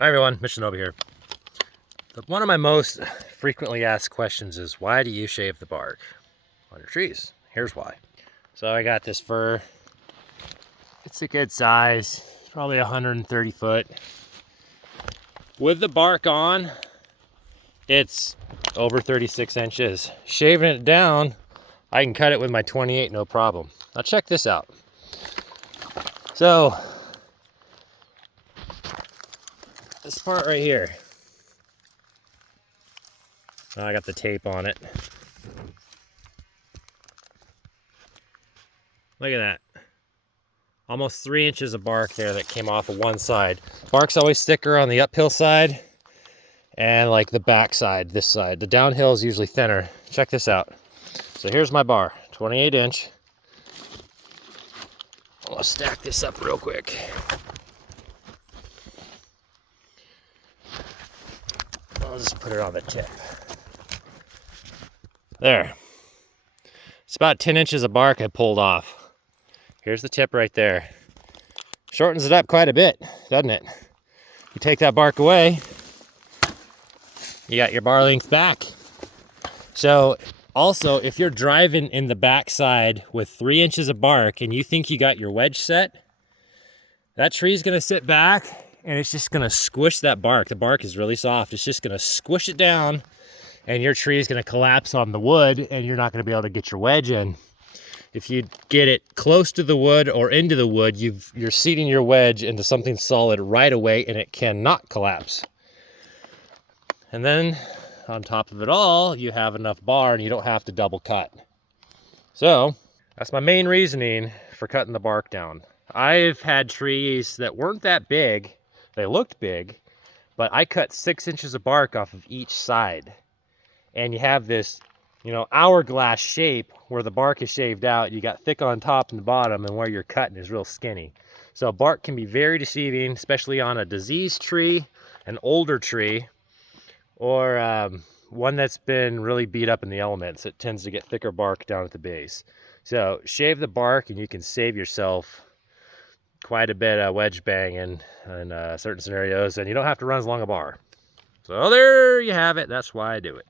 Hi everyone, Shinobi here. One of my most frequently asked questions is, why do you shave the bark on your trees? Here's why. So I got this fir. It's a good size, probably 130 foot. With the bark on, it's over 36 inches. Shaving it down, I can cut it with my 28, no problem. Now check this out. So, this part right here, I got the tape on it. Look at that. Almost 3 inches of bark there that came off of one side. Bark's always thicker on the uphill side and like the back side, this side. The downhill is usually thinner. Check this out. So here's my bar, 28 inch. I'll stack this up real quick. I'll just put it on the tip. There. It's about 10 inches of bark I pulled off. Here's the tip right there. Shortens it up quite a bit, doesn't it? You take that bark away, you got your bar length back. So also, if you're driving in the backside with 3 inches of bark and you think you got your wedge set, that tree's gonna sit back and it's just gonna squish that bark. The bark is really soft. It's just gonna squish it down and your tree is gonna collapse on the wood and you're not gonna be able to get your wedge in. If you get it close to the wood or into the wood, you're seating your wedge into something solid right away and it cannot collapse. And then on top of it all, you have enough bar and you don't have to double cut. So that's my main reasoning for cutting the bark down. I've had trees that weren't that big. They looked big, but I cut 6 inches of bark off of each side. And you have this, hourglass shape where the bark is shaved out. You got thick on top and the bottom, and where you're cutting is real skinny. So bark can be very deceiving, especially on a diseased tree, an older tree, or one that's been really beat up in the elements. It tends to get thicker bark down at the base. So shave the bark and you can save yourself quite a bit of wedge banging in certain scenarios, and you don't have to run as long a bar. So there you have it. That's why I do it.